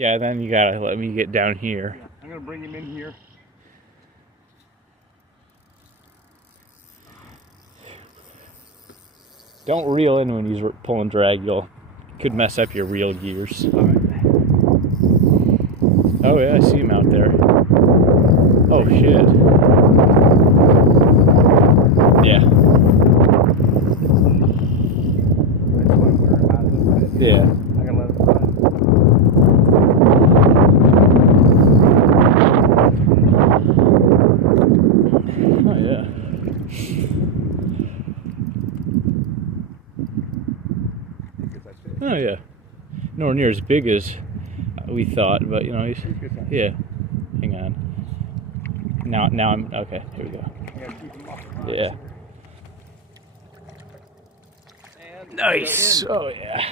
Yeah, then you gotta let me get down here. Yeah, I'm gonna bring him in here. Don't reel in when he's pulling drag. Could mess up your reel gears. All right. Oh yeah, I see him out there. Oh shit. Yeah. That's why we're about a little bit. Yeah. I'm gonna let him run. Oh yeah. Oh yeah. Nowhere near as big as we thought, but you know he's yeah. Hang on. Now I'm okay. Here we go. Yeah. Nice. Oh yeah.